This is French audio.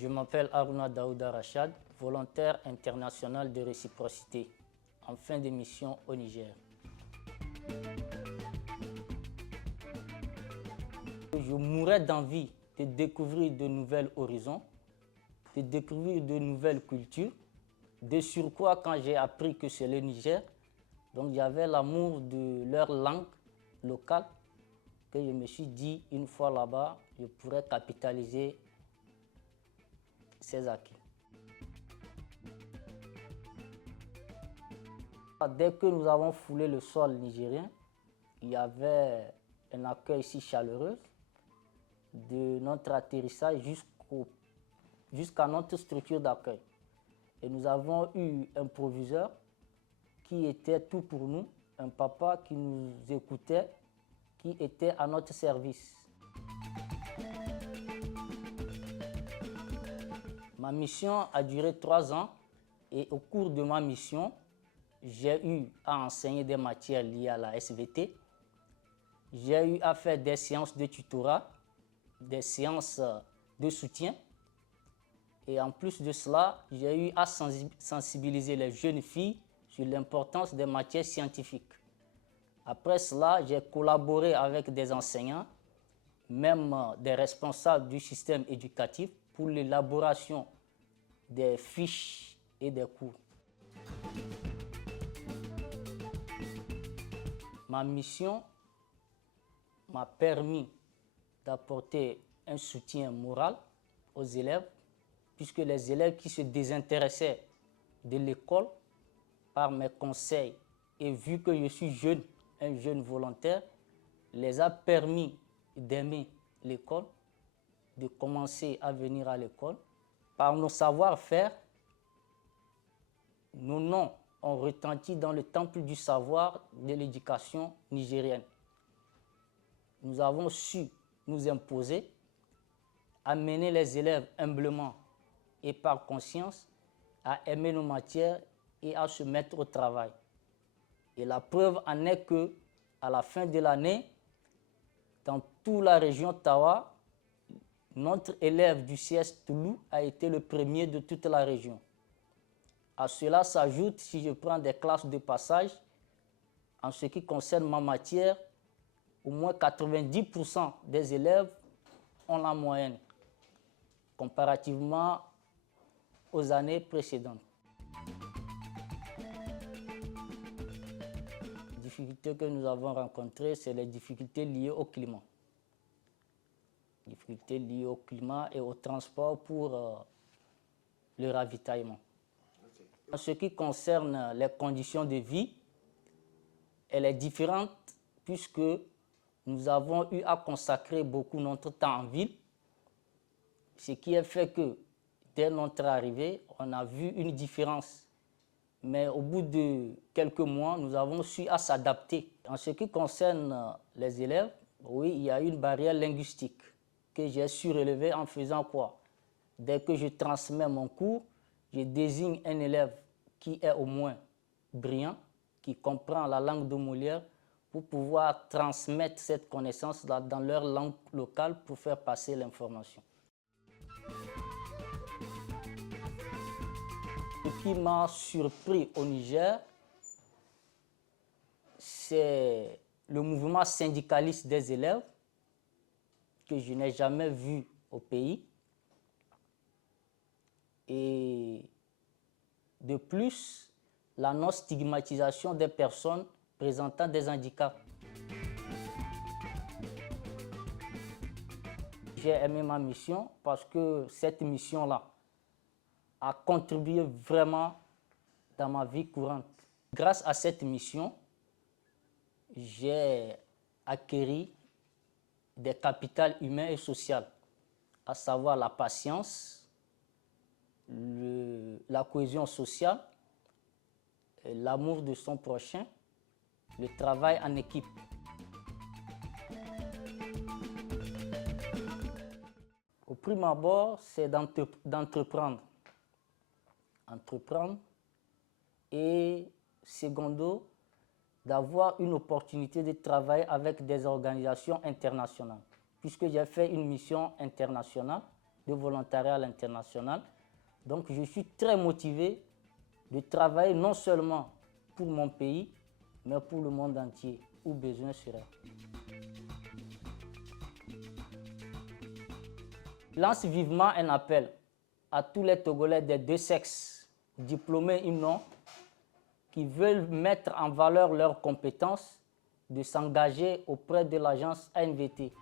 Je m'appelle Haruna Daouda Rachad, volontaire international de réciprocité, en fin de mission au Niger. Je mourrais d'envie de découvrir de nouveaux horizons, de découvrir de nouvelles cultures. De surcroît, quand j'ai appris que c'est le Niger, donc j'avais l'amour de leur langue locale, que je me suis dit, une fois là-bas, je pourrais capitaliser ces acquis. Dès que nous avons foulé le sol nigérien, il y avait un accueil si chaleureux de notre atterrissage jusqu'à notre structure d'accueil. Et nous avons eu un proviseur qui était tout pour nous, un papa qui nous écoutait, qui était à notre service. Ma mission a duré 3 ans et au cours de ma mission, j'ai eu à enseigner des matières liées à la SVT. J'ai eu à faire des séances de tutorat, des séances de soutien. Et en plus de cela, j'ai eu à sensibiliser les jeunes filles sur l'importance des matières scientifiques. Après cela, j'ai collaboré avec des enseignants, même des responsables du système éducatif pour l'élaboration des fiches et des cours. Ma mission m'a permis d'apporter un soutien moral aux élèves, puisque les élèves qui se désintéressaient de l'école, par mes conseils, et vu que je suis jeune, un jeune volontaire, les a permis d'aimer l'école, de commencer à venir à l'école. Par nos savoir-faire, nos noms ont retenti dans le temple du savoir de l'éducation nigérienne. Nous avons su nous imposer, amener les élèves humblement et par conscience à aimer nos matières et à se mettre au travail. Et la preuve en est que, à la fin de l'année, dans toute la région Tawa, notre élève du CS Toulou a été le premier de toute la région. À cela s'ajoute, si je prends des classes de passage, en ce qui concerne ma matière, au moins 90% des élèves ont la moyenne, comparativement aux années précédentes. Les difficultés que nous avons rencontrées, c'est les difficultés liées au climat. Difficultés liées au climat et au transport pour le ravitaillement. En ce qui concerne les conditions de vie, elle est différente puisque nous avons eu à consacrer beaucoup notre temps en ville, ce qui a fait que dès notre arrivée, on a vu une différence. Mais au bout de quelques mois, nous avons su à s'adapter. En ce qui concerne les élèves, oui, il y a une barrière linguistique que j'ai su relever en faisant quoi? Dès que je transmets mon cours, je désigne un élève qui est au moins brillant, qui comprend la langue de Molière, pour pouvoir transmettre cette connaissance-là dans leur langue locale pour faire passer l'information. Ce qui m'a surpris au Niger, c'est le mouvement syndicaliste des élèves que je n'ai jamais vu au pays. Et de plus, la non-stigmatisation des personnes présentant des handicaps. J'ai aimé ma mission parce que cette mission-là a contribué vraiment dans ma vie courante. Grâce à cette mission, j'ai acquis des capitales humains et sociaux, à savoir la patience, la cohésion sociale, l'amour de son prochain, le travail en équipe. Au prime abord, c'est d'entreprendre. Et secondo, d'avoir une opportunité de travailler avec des organisations internationales. Puisque j'ai fait une mission internationale de volontariat à l'international. Donc je suis très motivé de travailler non seulement pour mon pays, mais pour le monde entier, où besoin serait. Je lance vivement un appel à tous les Togolais des deux sexes, diplômés ou non, qui veulent mettre en valeur leurs compétences, de s'engager auprès de l'agence ANVT